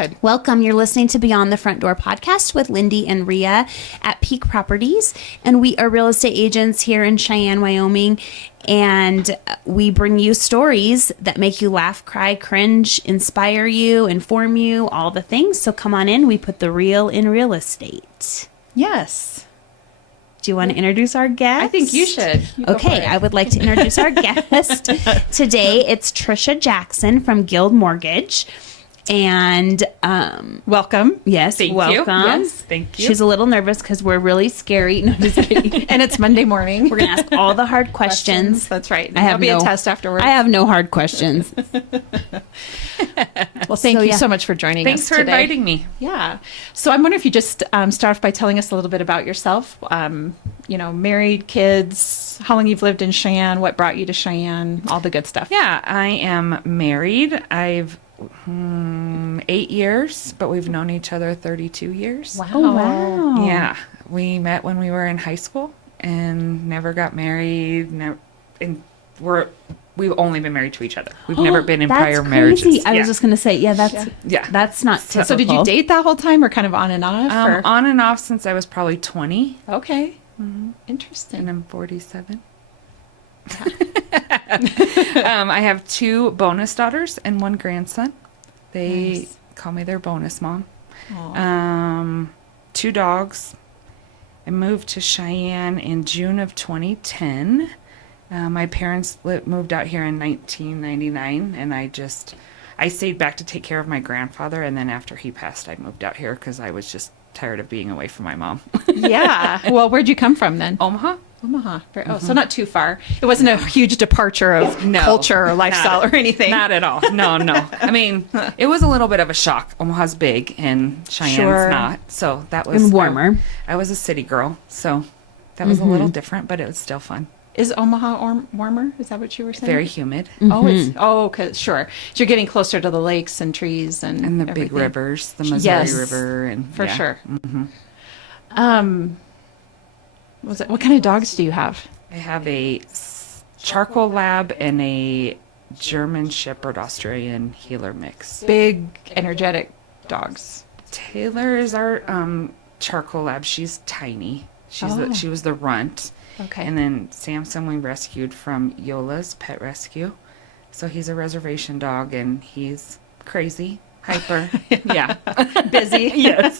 ahead. Welcome. You're listening to Beyond the Front Door podcast with Lindy and Rhea at Peak Properties. And we are real estate agents here in Cheyenne, Wyoming. And we bring you stories that make you laugh, cry, cringe, inspire you, inform you, all the things. So come on in. We put the real in real estate. Yes. Do you want to introduce our guest? I think you should. Okay, I would like to introduce our guest. Today, it's Trisha Jackson from Guild Mortgage. And welcome. Yes, Thank welcome. you. Yes, thank you. She's a little nervous because we're really scary. No, just kidding. And it's Monday morning. We're going to ask all the hard questions. That's right. I have There'll be a test afterwards. I have no hard questions. Well, thank you so much for joining us Thanks for today. inviting me. Yeah. So I'm wondering if you just start off by telling us a little bit about yourself. Married, kids, how long you've lived in Cheyenne, what brought you to Cheyenne, all the good stuff. Yeah, I am married. I've 8 years, but we've known each other 32 years. Wow. Oh, wow. Yeah, we met when we were in high school and never got married. We've only been married to each other. We've never been in prior marriages. I was just going to say, that's not typical. So did you date that whole time or kind of on and off? Or? On and off since I was probably 20. Okay. Interesting. And I'm 47. I have 2 bonus daughters and 1 grandson. They call me their bonus mom. 2 dogs. I moved to Cheyenne in June of 2010. My parents moved out here in 1999, and I stayed back to take care of my grandfather, and then after he passed, I moved out here because I was just tired of being away from my mom. Yeah. Well, where'd you come from then? Omaha. So not too far. It wasn't a huge departure of culture or lifestyle or anything. Not at all. No. I mean, it was a little bit of a shock. Omaha's big and Cheyenne's not. So that was... And warmer. I was a city girl, so that was a little different, but it was still fun. Is Omaha warmer? Is that what you were saying? Very humid. Okay, sure. So you're getting closer to the lakes and trees and the everything. big rivers, the Missouri River, and for sure. What kind of dogs do you have? I have a charcoal lab and a German Shepherd Australian heeler mix. Big, energetic dogs. Taylor is our charcoal lab. She's tiny. She was the runt. Okay. And then Samson we rescued from Yola's Pet Rescue. So he's a reservation dog, and he's crazy, hyper. Yeah. Busy. Yes.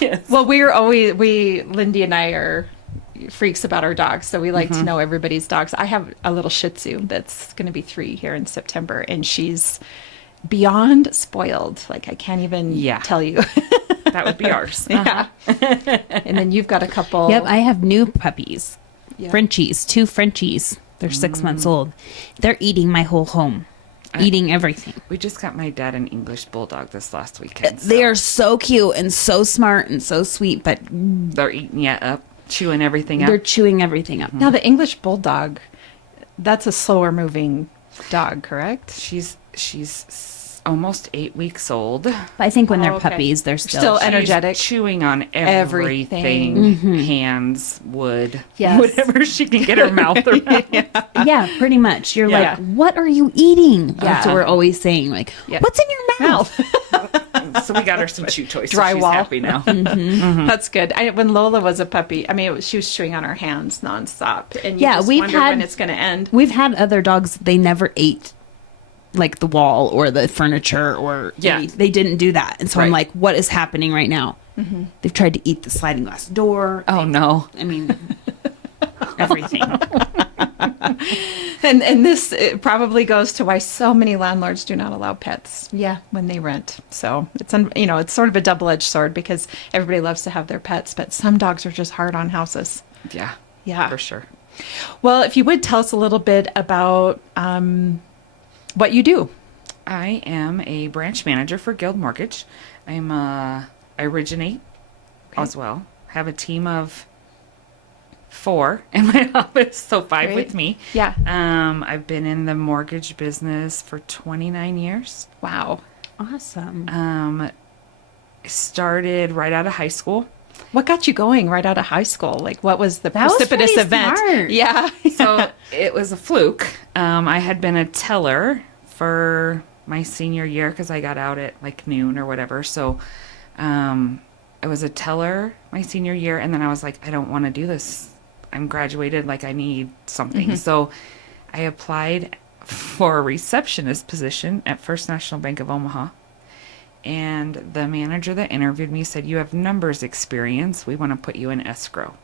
Yes. Well, Lindy and I are freaks about our dogs, so we like to know everybody's dogs. I have a little Shih Tzu that's going to be 3 here in September, and she's beyond spoiled. Like, I can't even tell you. That would be ours. Yeah. And then you've got a couple. Yep, I have new puppies. Yep. Frenchies, 2 Frenchies. They're 6 months old. They're eating my whole home. Eating everything. We just got my dad an English bulldog this last weekend. So. They are so cute and so smart and so sweet, but they're eating you up, chewing everything up. They're chewing everything up. Now, the English bulldog, that's a slower moving dog, correct? She's almost 8 weeks old. But I think when they're puppies, they're still energetic. She's chewing on everything. Hands, wood, whatever she can get her mouth around. Yeah, pretty much. You're like, what are you eating? That's what we're always saying. Like, what's in your mouth? So we got her some chew toys. Drywall. So she's happy now. That's good. When Lola was a puppy, she was chewing on her hands nonstop. And you just wonder when it's going to end. We've had other dogs, they never ate like the wall or the furniture or they didn't do that. And so I'm like, what is happening right now? They've tried to eat the sliding glass door. Oh no. I mean, everything. And this probably goes to why so many landlords do not allow pets when they rent. So it's it's sort of a double-edged sword because everybody loves to have their pets, but some dogs are just hard on houses. Yeah, for sure. Well, if you would tell us a little bit about what you do. I am a branch manager for Guild Mortgage. I originate as well. Have a team of 4 in my office, so 5 with me. Yeah. I've been in the mortgage business for 29 years. Wow. Awesome. Started right out of high school. What got you going right out of high school? Like, what was the precipitous event? Smart. Yeah. So it was a fluke. I had been a teller for my senior year because I got out at like noon or whatever. So I was a teller my senior year, and then I was like, I don't want to do this. I'm graduated, like I need something. So I applied for a receptionist position at First National Bank of Omaha. And the manager that interviewed me said, you have numbers experience. We want to put you in escrow.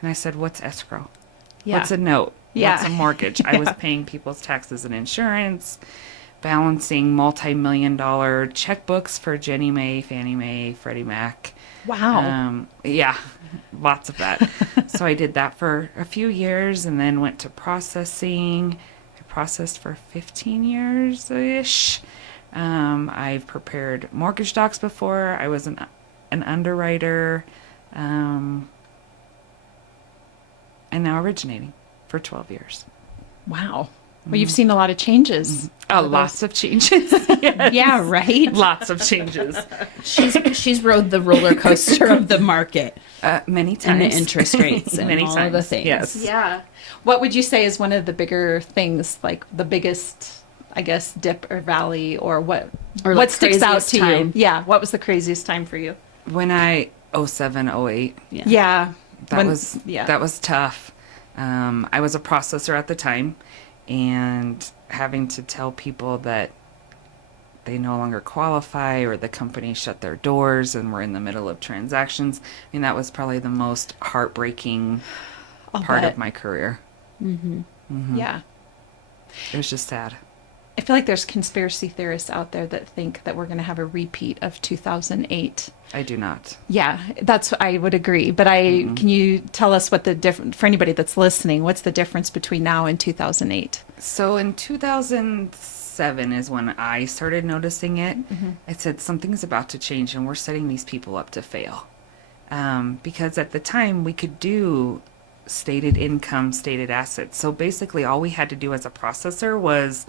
And I said, what's escrow? Yeah. What's a note? Yeah. What's a mortgage? I was paying people's taxes and insurance, balancing multi-million-dollar checkbooks for Jennie Mae, Fannie Mae, Freddie Mac. Wow. Yeah, lots of that. So I did that for a few years and then went to processing. I processed for 15 years-ish. I've prepared mortgage docs before. I was an underwriter. And now originating for 12 years. Wow. Well, you've seen a lot of changes. Oh, lots of changes. Yes. Yeah, right. Lots of changes. She's rode the roller coaster of the market Many and times. the interest rates and Many all times. of the things. Yes. Yeah. What would you say is one of the bigger things, like the biggest, I guess, dip or valley, or what Or, what like, sticks out craziest to time. you? Yeah. What was the craziest time for you? When I 07, 08, Yeah. that was tough. I was a processor at the time, and having to tell people that they no longer qualify or the company shut their doors and we're in the middle of transactions. I mean, that was probably the most heartbreaking part bet. of my career. Yeah. It was just sad. I feel like there's conspiracy theorists out there that think that we're going to have a repeat of 2008. I do not. Yeah, I would agree. But can you tell us what the difference, for anybody that's listening, what's the difference between now and 2008? So in 2007 is when I started noticing it. I said, something's about to change and we're setting these people up to fail. Because at the time we could do stated income, stated assets. So basically all we had to do as a processor was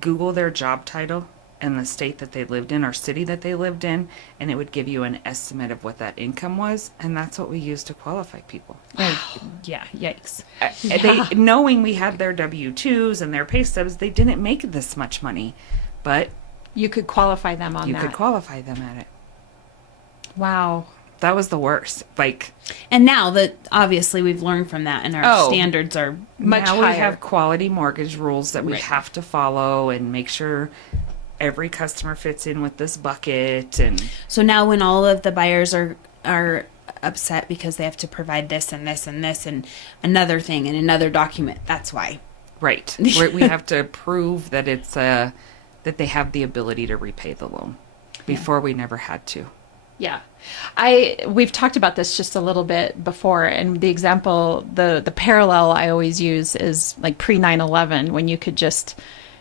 Google their job title and the state that they lived in or city that they lived in, and it would give you an estimate of what that income was, and that's what we used to qualify people. Yeah, yikes. They, knowing we had their W-2s and their pay stubs, they didn't make this much money, but You could qualify them on you that. could qualify them at it. Wow. That was the worst. Like, And now that obviously we've learned from that and our standards are Much now higher. we have quality mortgage rules that we Right. have to follow and make sure every customer fits in with this bucket. And So now when all of the buyers are upset because they have to provide this and this and this and another thing and another document, that's why. right, we have to prove that it's that they have the ability to repay the loan. Before we never had to. Yeah. We've talked about this just a little bit before, and the example, the parallel I always use is like pre 9/11, when you could just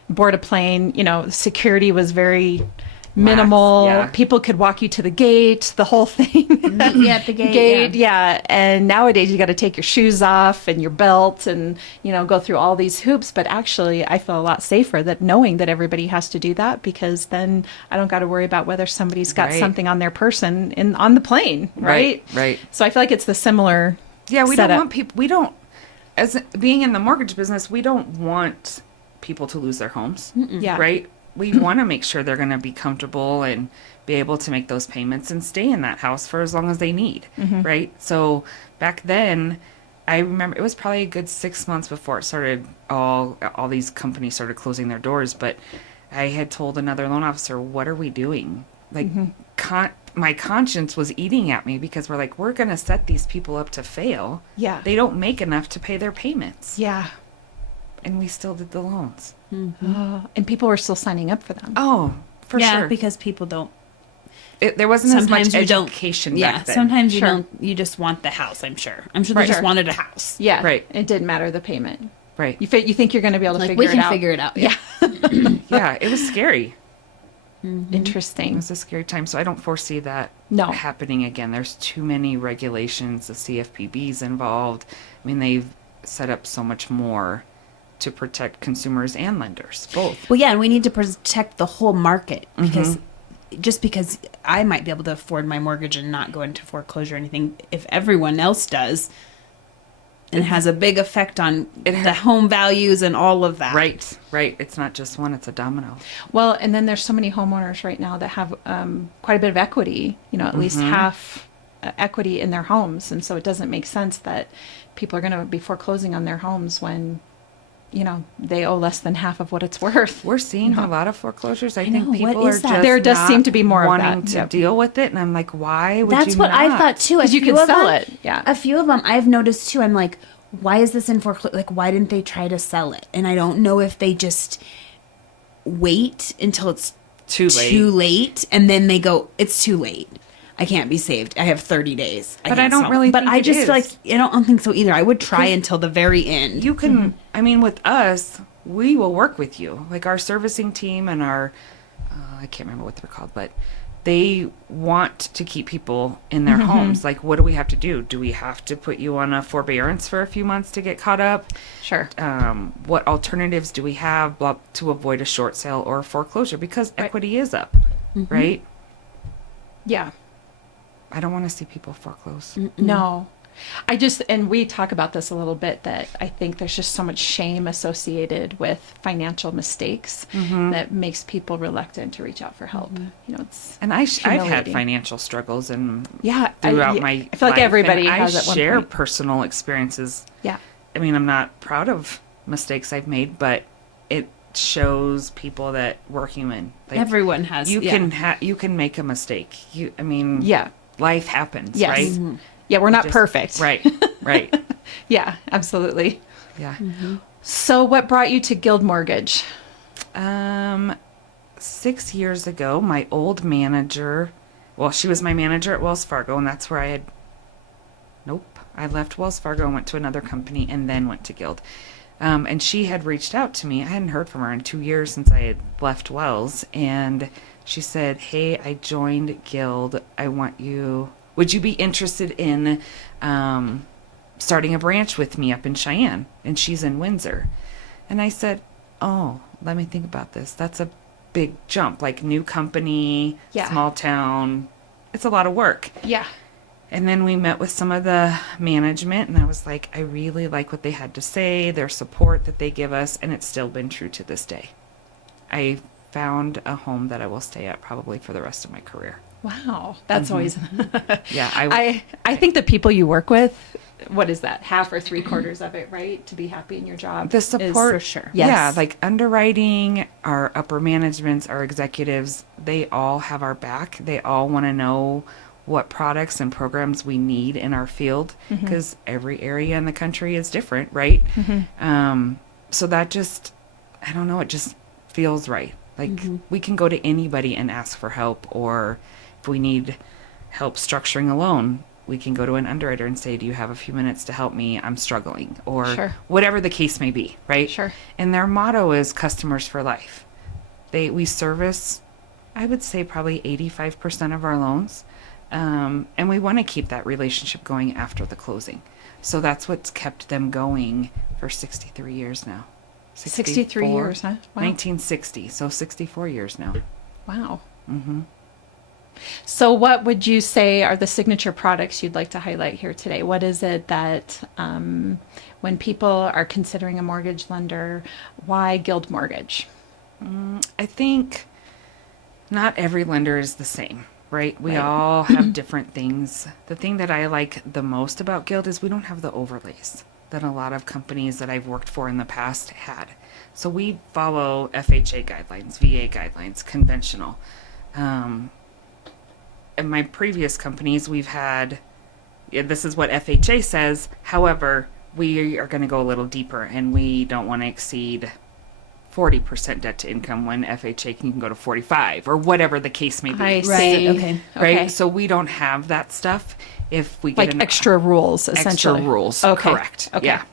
board a plane, security was very minimal. yeah. People could walk you to the gate, the whole thing. Yeah, at the gate. Yeah. And nowadays you got to take your shoes off and your belt and, go through all these hoops. But actually, I feel a lot safer that knowing that everybody has to do that, because then I don't got to worry about whether somebody's got Right. something on their person on the plane. Right. Right. So I feel like it's the similar. Yeah, we setup. don't want people. As being in the mortgage business, we don't want people to lose their homes. Yeah. Right. We want to make sure they're going to be comfortable and be able to make those payments and stay in that house for as long as they need. Right. So back then, I remember it was probably a good 6 months before it started. All these companies started closing their doors, but I had told another loan officer, "What are we doing?" Like, my conscience was eating at me because we're going to set these people up to fail. Yeah. They don't make enough to pay their payments. Yeah. And we still did the loans. And people were still signing up for them. Oh, for yeah, sure. because people don't. There wasn't as much Sometimes you don't. education Yeah, back then. sometimes you Sure. don't. You just want the house. I'm sure. I'm sure Right. they just Sure. wanted a house. Yeah. Right. It didn't matter the payment. Right. You think you're going to be able to Like figure we can it out. figure it out. Yeah. Yeah, it was scary. It Interesting. was a scary time. So I don't foresee that No. happening again. There's too many regulations, the CFPB's involved. I mean, they've set up so much more to protect consumers and lenders, both. Well, yeah, and we need to protect the whole market because just because I might be able to afford my mortgage and not go into foreclosure or anything, if everyone else does, and has a big effect on the home values and all of that. Right. It's not just one, it's a domino. Well, and then there's so many homeowners right now that have quite a bit of equity, at least half equity in their homes. And so it doesn't make sense that people are going to be foreclosing on their homes when, they owe less than half of what it's worth. We're seeing a lot of foreclosures. I think know, what people are is that? just There does not seem to be more of wanting that. to Yep. deal with it. And I'm like, why would That's you what I not? thought too. A 'Cause you few could of sell them- it, yeah. A few of them I've noticed too. I'm like, why is this in foreclosure? Like, why didn't they try to sell it? And I don't know if they just wait until it's Too late. and then they go, it's too late. I can't be saved. I have 30 days. But I can't don't sell really it. But think I it just is. feel like, I don't think so either. I would try until the very end. You can, I mean, with us, we will work with you. Like our servicing team and our, I can't remember what they're called, but they want to keep people in their homes. Like, what do we have to do? Do we have to put you on a forbearance for a few months to get caught up? Sure. What alternatives do we have to avoid a short sale or a foreclosure? Because equity is up, right? Yeah. I don't want to see people foreclose. No. And we talk about this a little bit, that I think there's just so much shame associated with financial mistakes that makes people reluctant to reach out for help. It's And I've had humiliating. financial struggles and Yeah, throughout I my feel like life, everybody and has I at one share point. personal experiences. Yeah. I mean, I'm not proud of mistakes I've made, but it shows people that we're human. Like, Everyone has. you yeah. you can make a mistake. Yeah. Life happens, Yes. right? Yeah, we're not Just- perfect. Right. Yeah, absolutely. Yeah. So what brought you to Guild Mortgage? 6 years ago, my old manager, well, she was my manager at Wells Fargo, and that's where I left Wells Fargo and went to another company and then went to Guild. And she had reached out to me. I hadn't heard from her in 2 years since I had left Wells. And she said, hey, I joined Guild. Would you be interested in starting a branch with me up in Cheyenne? And she's in Windsor. And I said, oh, let me think about this. That's a big jump, like new company, Yeah. small town. It's a lot of work. Yeah. And then we met with some of the management, and I was like, I really like what they had to say, their support that they give us, and it's still been true to this day. I found a home that I will stay at probably for the rest of my career. Wow. That's always Yeah, I think the people you work with, what is that? Half or 3/4 of it, right? To be happy in your job. the support, for sure. Yes. Yeah, like underwriting, our upper managements, our executives, they all have our back. They all want to know what products and programs we need in our field, because every area in the country is different, right? So that just, I don't know, it just feels right. Like we can go to anybody and ask for help, or if we need help structuring a loan, we can go to an underwriter and say, do you have a few minutes to help me? I'm struggling, or Sure. whatever the case may be, right? Sure. And their motto is customers for life. We service, I would say, probably 85% of our loans. And we want to keep that relationship going after the closing. So that's what's kept them going for 63 years now. 63 years, huh? Wow. 1960, so 64 years now. Wow. So what would you say are the signature products you'd like to highlight here today? What is it that when people are considering a mortgage lender, why Guild Mortgage? I think not every lender is the same, right? We all have different things. The thing that I like the most about Guild is we don't have the overlays that a lot of companies that I've worked for in the past had. So we follow FHA guidelines, VA guidelines, conventional. In my previous companies, we've had, this is what FHA says. However, we are going to go a little deeper, and we don't want to exceed 40% debt to income when FHA can go to 45, or whatever the case may be. I Right, see. okay. Right? Okay. So we don't have that stuff. If we get Like extra rules, essentially. extra rules, Okay. correct? Okay. Yeah,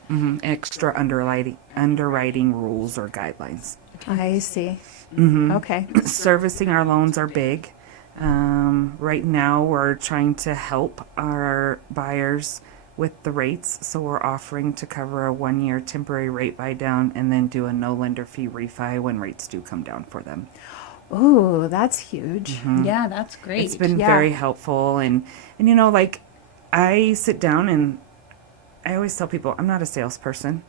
extra underwriting rules or guidelines. I see. Okay. Servicing our loans are big. Right now, we're trying to help our buyers with the rates, so we're offering to cover a 1-year temporary rate buy down and then do a no lender fee refi when rates do come down for them. Ooh, that's huge. Yeah, that's great. It's been Yeah. very helpful, and like I sit down and I always tell people, I'm not a salesperson.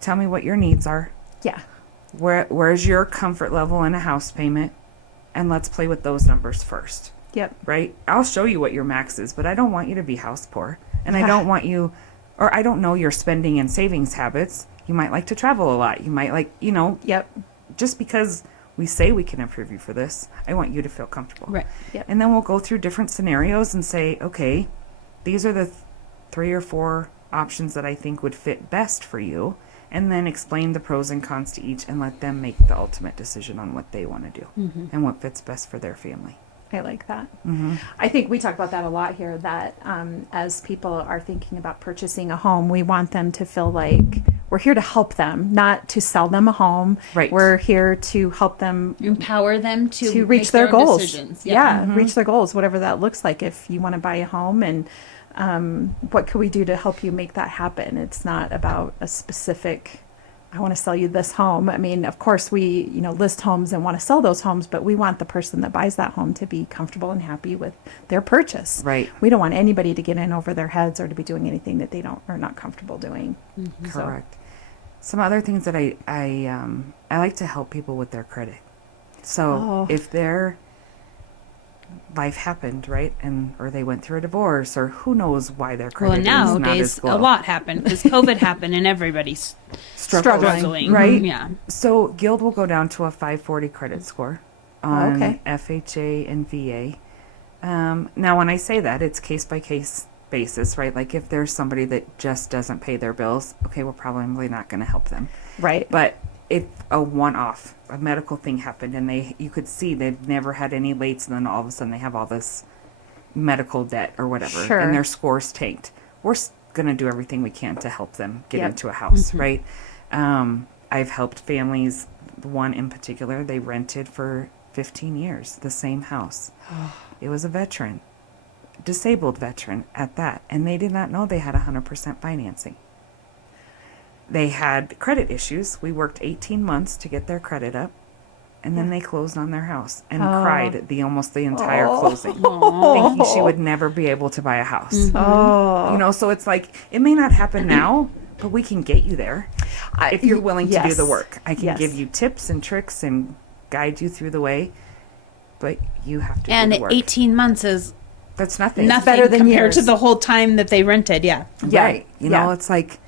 Tell me what your needs are. Yeah. Where's your comfort level in a house payment? And let's play with those numbers first. Yep. Right? I'll show you what your max is, but I don't want you to be house poor. And I Yeah. don't want you, or I don't know your spending and savings habits. You might like to travel a lot. You might like, Yep. just because we say we can approve you for this, I want you to feel comfortable. Right. Yep. And then we'll go through different scenarios and say, okay, these are the 3 or 4 options that I think would fit best for you. And then explain the pros and cons to each and let them make the ultimate decision on what they want to do and what fits best for their family. I like that. I think we talk about that a lot here, that as people are thinking about purchasing a home, we want them to feel like we're here to help them, not to sell them a home. Right. We're here to help them Empower them to reach make their own goals. decisions. Yeah, reach their goals, whatever that looks like. If you want to buy a home, and what can we do to help you make that happen? It's not about a specific, I want to sell you this home. I mean, of course, we list homes and want to sell those homes, but we want the person that buys that home to be comfortable and happy with their purchase. Right. We don't want anybody to get in over their heads or to be doing anything that they are not comfortable doing. So, Correct. Some other things that I like to help people with their credit. So if their life happened, right, or they went through a divorce, or who knows why their credit Well, is not nowadays as a low. lot happened because COVID happened and everybody's struggling. Right? Yeah. So Guild will go down to a 540 credit score on okay. FHA and VA. Now, when I say that, it's case by case basis, right? Like if there's somebody that just doesn't pay their bills, okay, we're probably not going to help them. Right. But if a one-off, a medical thing happened, and you could see they've never had any lates, and then all of a sudden they have all this medical debt or whatever, Sure. and their scores tanked, we're going to do everything we can to help them get into a house, right? I've helped families. One in particular, they rented for 15 years, the same house. It was a veteran, disabled veteran at that, and they did not know they had 100% financing. They had credit issues. We worked 18 months to get their credit up, and then they closed on their house and cried almost the entire closing, thinking she would never be able to buy a house. Oh. So it's like, it may not happen now, but we can get you there if you're willing to do the work. I can give you tips and tricks and guide you through the way, but you have to And do the work. 18 months is That's nothing. nothing better than compared years. to the whole time that they rented. Yeah. Yeah. Right. You know, it's like,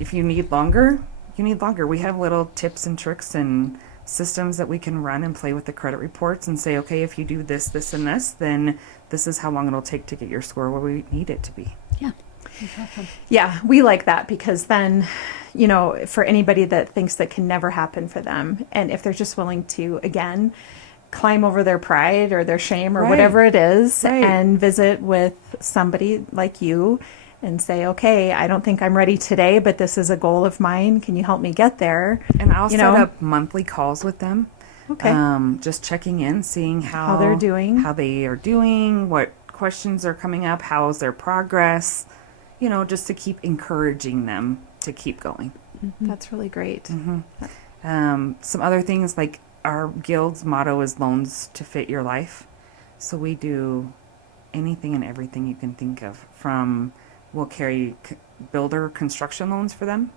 if you need longer, you need longer. We have little tips and tricks and systems that we can run and play with the credit reports and say, okay, if you do this, this, and this, then this is how long it'll take to get your score where we need it to be. Yeah. Yeah, we like that because then, for anybody that thinks that can never happen for them, and if they're just willing to, again, climb over their pride or their shame or Right. whatever it is Right. and visit with somebody like you and say, okay, I don't think I'm ready today, but this is a goal of mine. Can you help me get there? And I'll You set know? up monthly calls with them. Okay. Just checking in, seeing How they're doing. how they are doing, what questions are coming up, how's their progress, just to keep encouraging them to keep going. That's really great. Some other things, like our guild's motto is loans to fit your life. So we do anything and everything you can think of. We'll carry builder construction loans for them.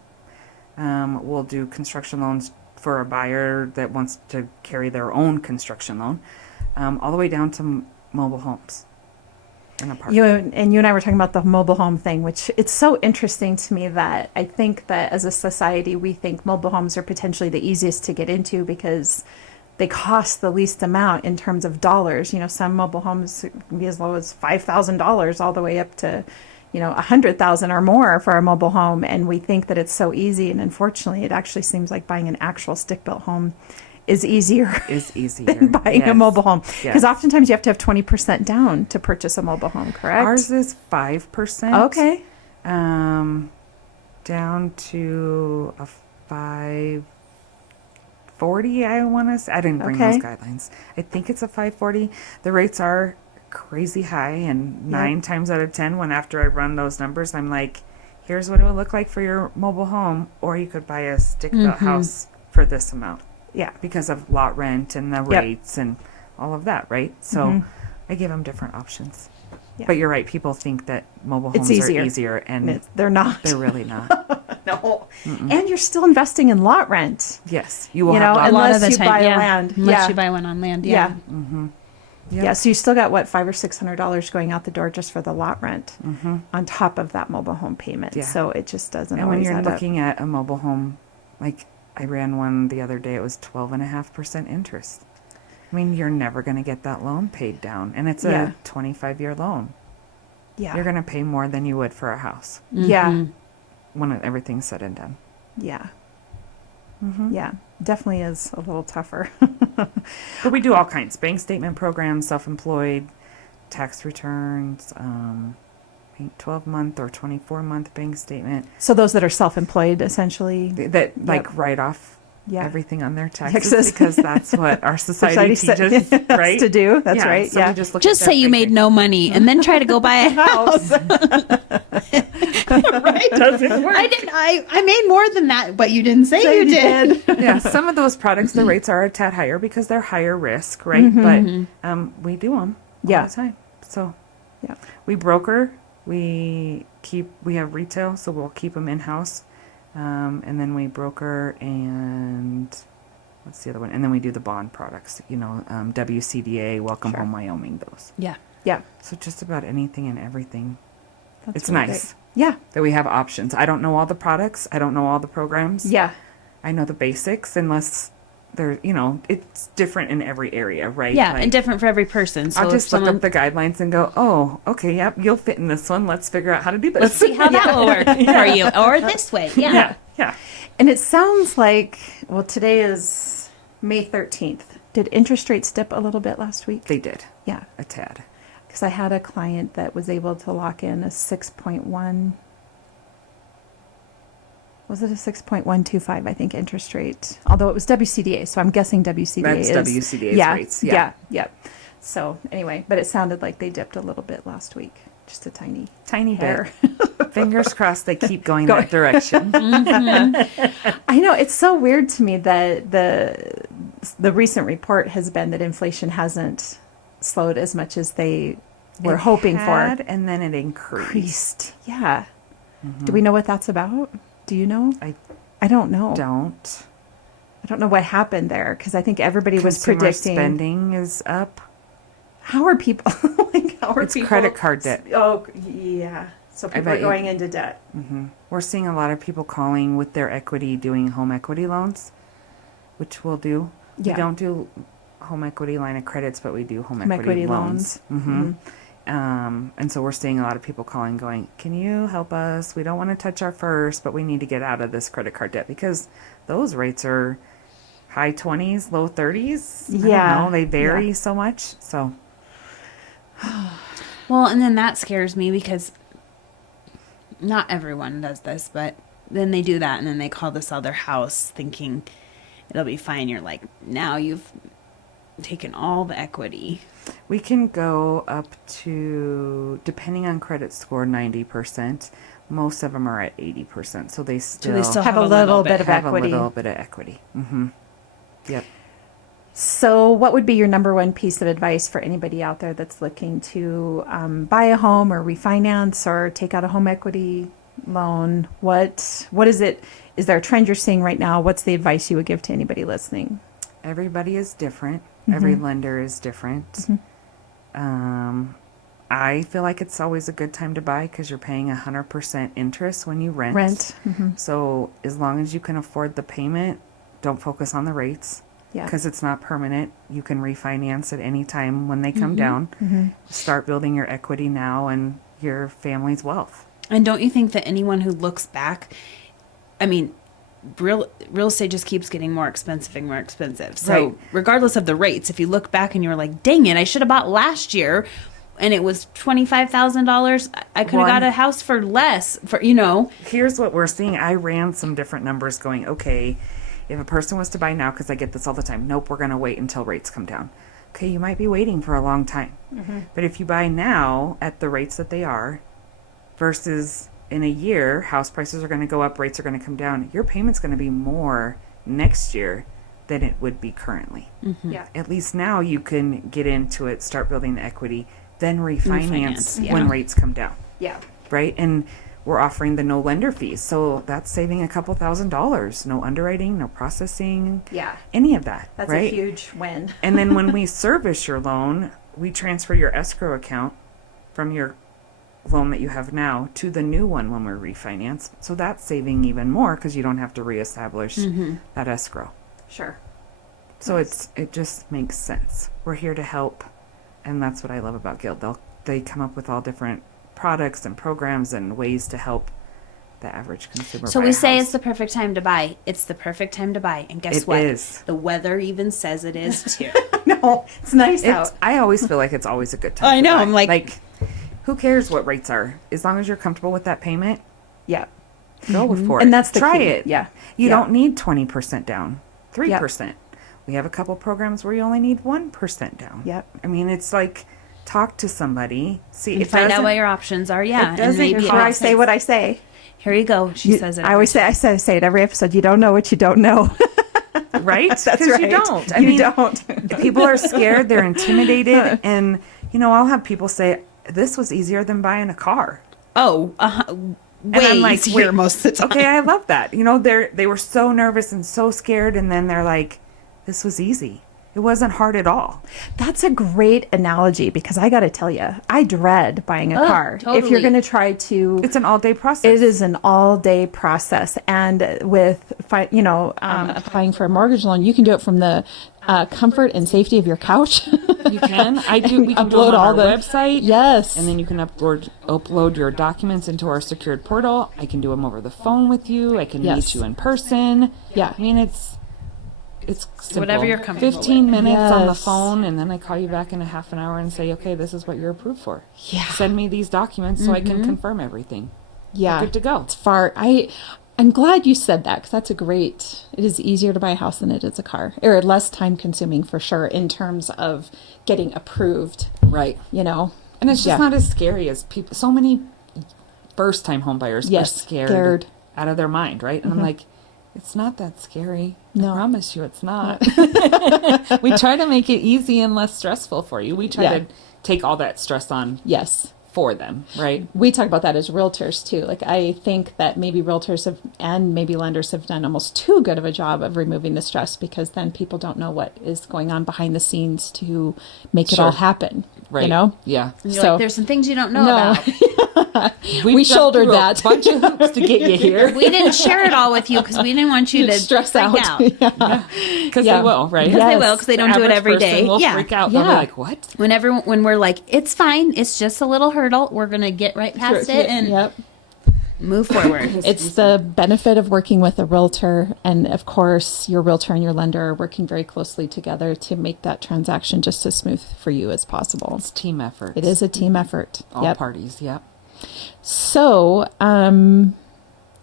We'll do construction loans for a buyer that wants to carry their own construction loan, all the way down to mobile homes and apartments. You and I were talking about the mobile home thing, which it's so interesting to me that I think that as a society, we think mobile homes are potentially the easiest to get into because they cost the least amount in terms of dollars. Some mobile homes can be as low as $5,000 all the way up to, $100,000 or more for a mobile home. And we think that it's so easy. And unfortunately, it actually seems like buying an actual stick-built home is easier Is easier than buying a Yes. mobile home. Because Yes. oftentimes you have to have 20% down to purchase a mobile home, correct? Ours is 5%. Okay. Down to a 540, I want to say. I didn't bring those Okay. guidelines. I think it's a 540. The rates are crazy high, and 9 times out of 10, when after I run those numbers, I'm like, here's what it would look like for your mobile home, or you could buy a stick-built house for this amount. Yeah. Because of lot rent and the rates and all of that, right? So I give them different options. Yeah. But you're right. People think that mobile It's homes easier. are easier, and They're not. they're really not. No. And you're still investing in lot rent. Yes, you will You have know, lot A lot of unless the you time, buy yeah. land. Unless Yeah. you buy one on land, Yeah. yeah. Yep. Yeah. So you still got what, $500 or $600 going out the door just for the lot rent on top of that mobile home payment. Yeah. So it just doesn't And when always you're add up. looking at a mobile home, like I ran one the other day, it was 12.5% interest. I mean, you're never going to get that loan paid down, and it's Yeah. a 25-year loan. Yeah. You're going to pay more than you would for a house Yeah. when everything's said and done. Yeah. Yeah. Definitely is a little tougher. But we do all kinds: bank statement programs, self-employed, tax returns, 12-month or 24-month bank statement. So those that are self-employed, essentially. That like write off Yeah. everything on their taxes Taxes. because that's what our society teaches, us right? to do. That's Yeah, right. so Yeah. we just look Just at say their you made paycheck. no money and then try to go buy a house. Right? Doesn't work. I made more than that, but you didn't say you did. Yeah, some of those products, the rates are a tad higher because they're higher risk, right? But we do them all the time. So Yeah. we broker, we have retail, so we'll keep them in house, and then we broker, and what's the other one? And then we do the bond products, WCDA, Welcome Sure. Home Wyoming, those. Yeah. Yeah. So just about anything and everything. That's It's really nice great. Yeah. that we have options. I don't know all the products. I don't know all the programs. Yeah. I know the basics, unless it's different in every area, right? Yeah, Like, and different for every person. So I'll if just look someone, up the guidelines and go, oh, okay, yep, you'll fit in this one. Let's figure out how to do this. let's see how that will work for you. Or this way. Yeah. Yeah, yeah. And it sounds like, well, today is May 13th. Did interest rates dip a little bit last week? They did Yeah. a tad. Because I had a client that was able to lock in a 6.1. Was it a 6.125, I think, interest rate? Although it was WCDA, so I'm guessing WCDA That's is. WCDA's yeah, rates, yeah. Yeah. So anyway, but it sounded like they dipped a little bit last week. Just a tiny hair. bit. Fingers crossed they keep going that direction. I know, it's so weird to me that the recent report has been that inflation hasn't slowed as much as they were hoping had, for. and then it increased. Yeah. Do we know what that's about? Do you know? I don't know. I don't know what happened there because I think everybody was Consumer predicting. spending is up. How are people? It's credit card debt. Oh, yeah. So people bet are you- going into debt. We're seeing a lot of people calling with their equity, doing home equity loans, which we'll do. Yeah. We don't do home equity line of credits, but we do home Home equity equity loans. loans. And so we're seeing a lot of people calling, going, "Can you help us? We don't want to touch our first, but we need to get out of this credit card debt because those rates are high 20s, low 30s. I Yeah. don't know. They vary Yeah. so much. So Well, and then that scares me because not everyone does this, but then they do that and then they call to sell their house thinking it'll be fine. You're like, now you've taken all the equity. we can go up to, depending on credit score, 90%. Most of them are at 80%. So they still, Have a little bit of have equity. a little bit of equity. Yep. So, what would be your number one piece of advice for anybody out there that's looking to buy a home or refinance or take out a home equity loan? What is it? Is there a trend you're seeing right now? What's the advice you would give to anybody listening? Everybody is different. Every lender is different. I feel like it's always a good time to buy because you're paying 100% interest when you rent. So as long as you can afford the payment, don't focus on the rates Yeah. because it's not permanent. You can refinance at any time when they come down. Start building your equity now and your family's wealth. And don't you think that anyone who looks back, I mean, real estate just keeps getting more expensive and more expensive. So Right. regardless of the rates, if you look back and you're like, dang it, I should have bought last year and it was $25,000, I could have got a house for less Here's what we're seeing. I ran some different numbers going, okay, if a person was to buy now, because I get this all the time, nope, we're going to wait until rates come down. Okay, you might be waiting for a long time. But if you buy now at the rates that they are versus in a year, house prices are going to go up, rates are going to come down, your payment's going to be more next year than it would be currently. Yeah. At least now you can get into it, start building the equity, then refinance yeah. when rates come down. Yeah. Right? And we're offering the no lender fees. So that's saving a couple $1,000s. No underwriting, no processing, Yeah. any of that. That's right? a huge win. And then when we service your loan, we transfer your escrow account from your loan that you have now to the new one when we're refinance. So that's saving even more because you don't have to reestablish that escrow. Sure. So it just makes sense. We're here to help, and that's what I love about Guild. They come up with all different products and programs and ways to help the average consumer. So buy we a say house. it's the perfect time to buy. It's the perfect time to buy. And guess It what? is. The weather even says it is too. No, it's nice out. I always feel like it's always a good time. I to know, buy. I'm like- who cares what rates are? As long as you're comfortable with that payment, Yeah. go for it. And that's the Try key. it. Yeah. You Yeah. don't need 20% down, 3%. We have a couple programs where you only need 1% down. Yep. I mean, it's like, talk to somebody, see And if find out what your options are. Yeah. And doesn't maybe cost- Or it I makes say sense. what I say. Here you go. She says it. I always say it every episode. You don't know what you don't know. right? That's 'Cause right. You don't. I You mean, don't. people are scared. They're intimidated, and I'll have people say, "This was easier than buying a car." Oh, way I'm like, easier wait, most of the time. Okay, I love that. They were so nervous and so scared, and then they're like, "This was easy. It wasn't hard at all." That's a great analogy because I got to tell you, I dread buying a car. If totally. you're going to try to, It's an all-day process. it is an all-day process, and with applying for a mortgage loan, you can do it from the comfort and safety of your couch. You can. We can do Upload them on all our the- website. Yes. And then you can upload your documents into our secured portal. I can do them over the phone with you. I can Yes. meet you in person. Yeah. I mean, it's simple. Whatever you're comfortable 15 minutes on the Yes. phone, and then I call you back in a half an hour and say, okay, this is what you're approved for. Yeah. Send me these documents so I can confirm everything. Yeah. Good to go. It's far. I'm glad you said that because that's it is easier to buy a house than it is a car, or less time consuming for sure in terms of getting approved. Right. And And it's just not as scary as people. So many first-time home buyers Yes, are scared scared. out of their mind, right? And I'm like, it's not that scary. No. I promise you it's not. We try to make it easy and less stressful for you. We try Yeah. to take all that stress on Yes. for them, right? We talk about that as realtors too. Like I think that maybe realtors and maybe lenders have done almost too good of a job of removing the stress because then people don't know what is going on behind the scenes to make it all Sure. happen. Right. And Yeah. you're So- like, there's some things you don't know No. about. We jumped shouldered through that. a bunch of hoops to get you here. We didn't share it all with you because we didn't want you to Stress freak out. out. Because Yeah. they will, right? Because they Yes. will, because they don't The do it average every person day. will Yeah. freak out. They'll be Yeah. like, what? When we're like, it's fine, it's just a little hurdle, we're gonna get right past it and Yep. move forward. It's the benefit of working with a realtor, and of course your realtor and your lender are working very closely together to make that transaction just as smooth for you as possible. It's team effort. It is a team effort. All Yep. parties, yep. So,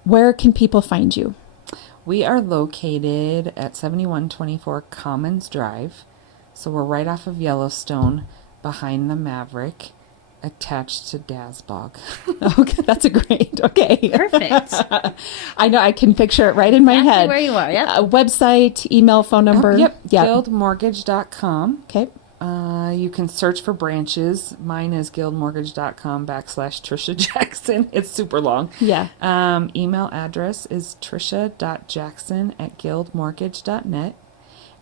where can people find you? We are located at 7124 Commons Drive. So we're right off of Yellowstone, behind the Maverick, attached to Dasbog. Okay, that's a great. Okay, Perfect. I know I can picture it right in my Exactly head. where you are, yep. Website, email, phone number. Yep, Yeah. guildmortgage.com. Okay. You can search for branches. Mine is guildmortgage.com/Trisha Jackson. It's super long. Yeah. Email address is trisha.jackson@guildmortgage.net.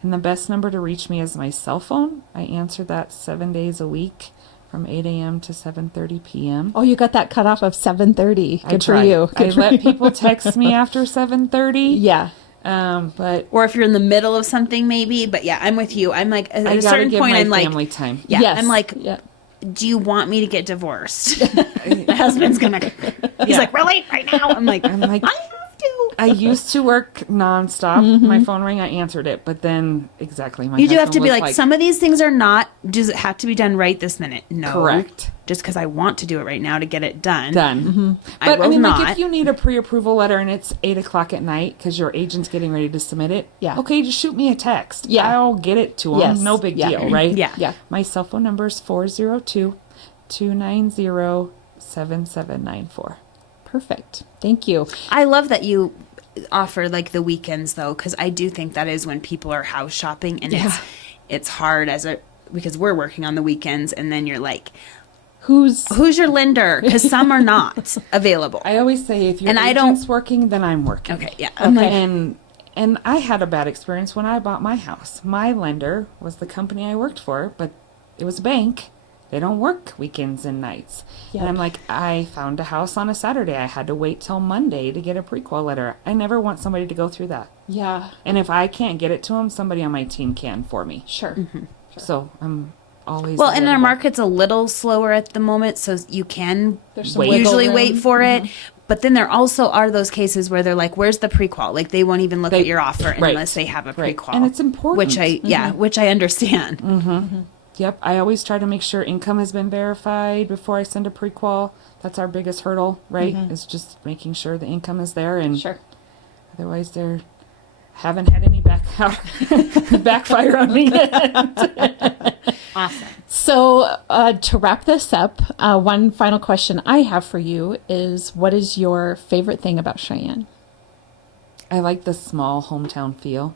And the best number to reach me is my cell phone. I answer that 7 days a week from 8 a.m. to 7:30 p.m. Oh, you got that cut off of 7:30. I Good for try. you. I Good for let you. people text me after 7:30. Yeah. But Or if you're in the middle of something, maybe. But yeah, I'm with you. I'm like, at I a gotta certain give point, my I'm like, family time. yeah, Yes. I'm like, Yeah. do you want me to get divorced? My husband's gonna. He's Yeah. like, really, right now? I'm like, I'm like, I have to. I used to work nonstop. Mm-hmm. My phone rang, I answered it, but then exactly my You do have to husband be was like, some of these things are not. Does it have to be done right this minute? No, Correct. Just because I want to do it right now to get it done. done. I But I, will mean, not. like if you need a pre-approval letter and it's 8:00 at night because your agent's getting ready to submit it, Yeah. okay, just shoot me a text. Yeah. I'll get it to them. Yes. No big Yeah. deal, right? Yeah. Yeah. My cell phone number is 402-290-7794. Perfect. Thank you. I love that you offer like the weekends though, because I do think that is when people are house shopping, and Yeah. it's hard because we're working on the weekends, and then you're like, Who's your lender? Because some are not available. I always say if your And I don't- agent's working, then I'm working. Okay, yeah. And I had a bad experience when I bought my house. My lender was the company I worked for, but it was a bank. They don't work weekends and nights. Yep. And I'm like, I found a house on a Saturday. I had to wait till Monday to get a pre-qual letter. I never want somebody to go through that. Yeah. And if I can't get it to them, somebody on my team can for me. Sure. So I'm always Well, and our available. market's a little slower at the moment, so you can There's some wiggle usually room. wait for it. But then there also are those cases where they're like, "Where's the pre-qual?" Like they won't even look at your offer right. unless they have a Right. pre-qual, And it's important. which I understand. Yep, I always try to make sure income has been verified before I send a pre-qual. That's our biggest hurdle, right? Is just making sure the income is there, and Sure. otherwise, they haven't had any backfire on me yet. Awesome. So to wrap this up, one final question I have for you is, what is your favorite thing about Cheyenne? I like the small hometown feel.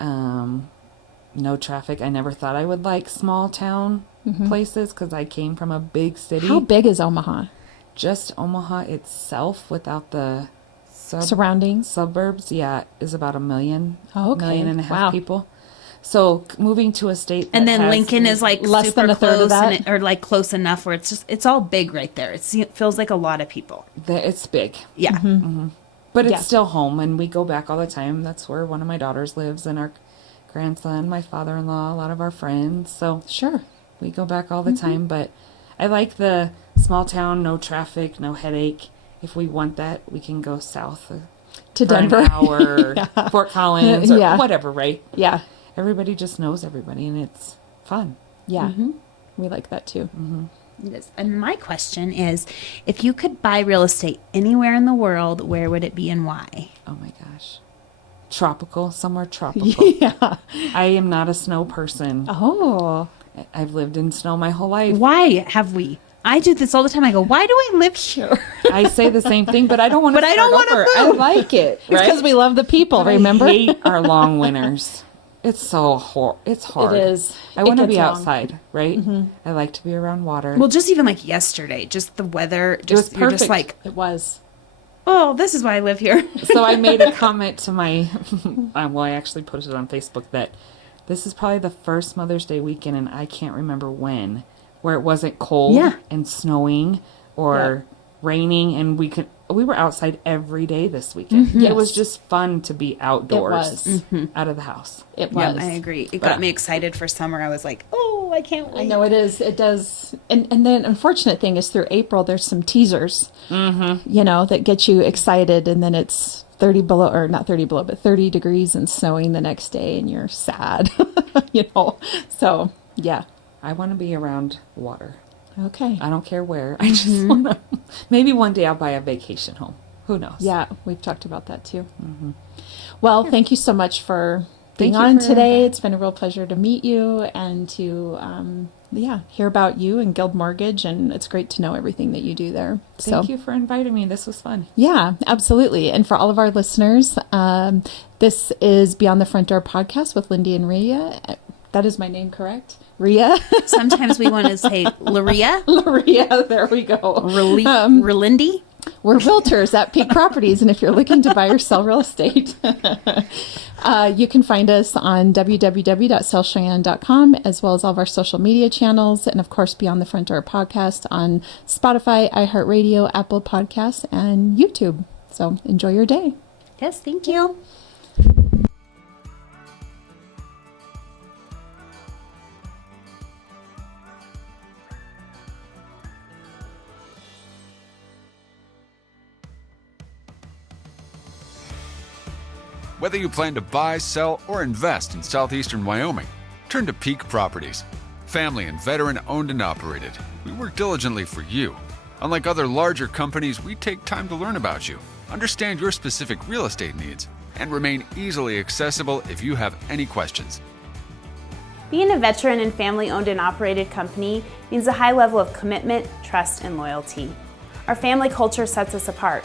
No traffic. I never thought I would like small town places because I came from a big city. How big is Omaha? Just Omaha itself, without the Surroundings? suburbs, is about 1 million. Oh, okay. 1.5 million Wow. people. So moving to a state And that then has- Lincoln is like less super than a third of close, that? or like close enough where it's all big right there. It feels like a lot of people. it's big, Yeah. but it's Yeah. still home, and we go back all the time. That's where one of my daughters lives, and our grandson, my father-in-law, a lot of our friends. So Sure. we go back all the time. But I like the small town, no traffic, no headache. If we want that, we can go south To for Denver. an hour, or Fort Collins, or Yeah. whatever. Right? Yeah. Everybody just knows everybody, and it's fun. Yeah. We like that too. It is. And my question is, if you could buy real estate anywhere in the world, where would it be and why? Oh my gosh. Tropical, somewhere tropical. Yeah. I am not a snow person. Oh. I've lived in snow my whole life. Why have we? I do this all the time. I go, why do I live here? I say the same thing, but I don't want to. But I don't wanna I move. like it. It's because we love the people, remember? I hate our long winters. It's so it's hard. It is. I It want to gets be long. outside, right? I like to be around water. Well, just even like yesterday, just the weather, just was you're just perfect. like, It was. oh, this is why I live here. So I made a comment to my, well, I actually posted it on Facebook that this is probably the first Mother's Day weekend, and I can't remember when, where it wasn't cold Yeah. and snowing or raining, and we were outside every day this weekend. It was just fun to be outdoors, out of the house. It Yeah, was. I agree. It got me excited for summer. I was like, oh, I can't wait. I know it is. It does. And then unfortunate thing is through April, there's some teasers, that get you excited. And then it's 30 below, or not 30 below, but 30 degrees and snowing the next day. And you're sad, So, yeah. I want to be around water. Okay. I don't care where. I just want to. Maybe one day I'll buy a vacation home. Who knows? Yeah, we've talked about that too. Well, thank you so much for being Thank you on for today. that. It's been a real pleasure to meet you and to, hear about you and Guild Mortgage. And it's great to know everything that you do there. Thank you for inviting me. This was fun. Yeah, absolutely. And for all of our listeners, this is Beyond the Front Door podcast with Lindy and Rhea. That is my name, correct? Rhea? Sometimes we want to say Laria, Rhea, there we go. Relindy. We're realtors at Peak Properties, and if you're looking to buy or sell real estate, you can find us on www.sellcheyenne.com, as well as all of our social media channels, and of course, Beyond the Front Door podcast on Spotify, iHeartRadio, Apple Podcasts, and YouTube. So enjoy your day. Yes, thank you. Whether you plan to buy, sell, or invest in southeastern Wyoming, turn to Peak Properties. Family and veteran owned and operated, we work diligently for you. Unlike other larger companies, we take time to learn about you, understand your specific real estate needs, and remain easily accessible if you have any questions. Being a veteran and family-owned and operated company means a high level of commitment, trust, and loyalty. Our family culture sets us apart.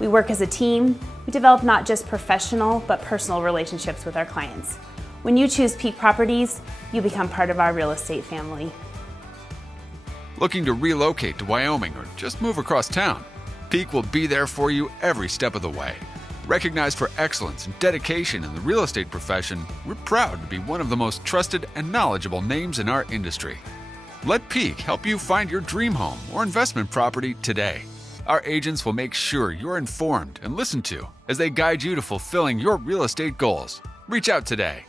We work as a team. We develop not just professional, but personal relationships with our clients. When you choose Peak Properties, you become part of our real estate family. Looking to relocate to Wyoming or just move across town? Peak will be there for you every step of the way. Recognized for excellence and dedication in the real estate profession, we're proud to be one of the most trusted and knowledgeable names in our industry. Let Peak help you find your dream home or investment property today. Our agents will make sure you're informed and listened to as they guide you to fulfilling your real estate goals. Reach out today.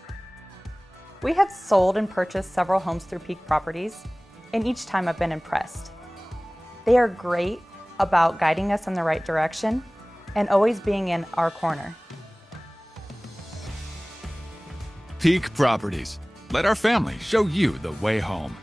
We have sold and purchased several homes through Peak Properties, and each time I've been impressed. They are great about guiding us in the right direction and always being in our corner. Peak Properties. Let our family show you the way home.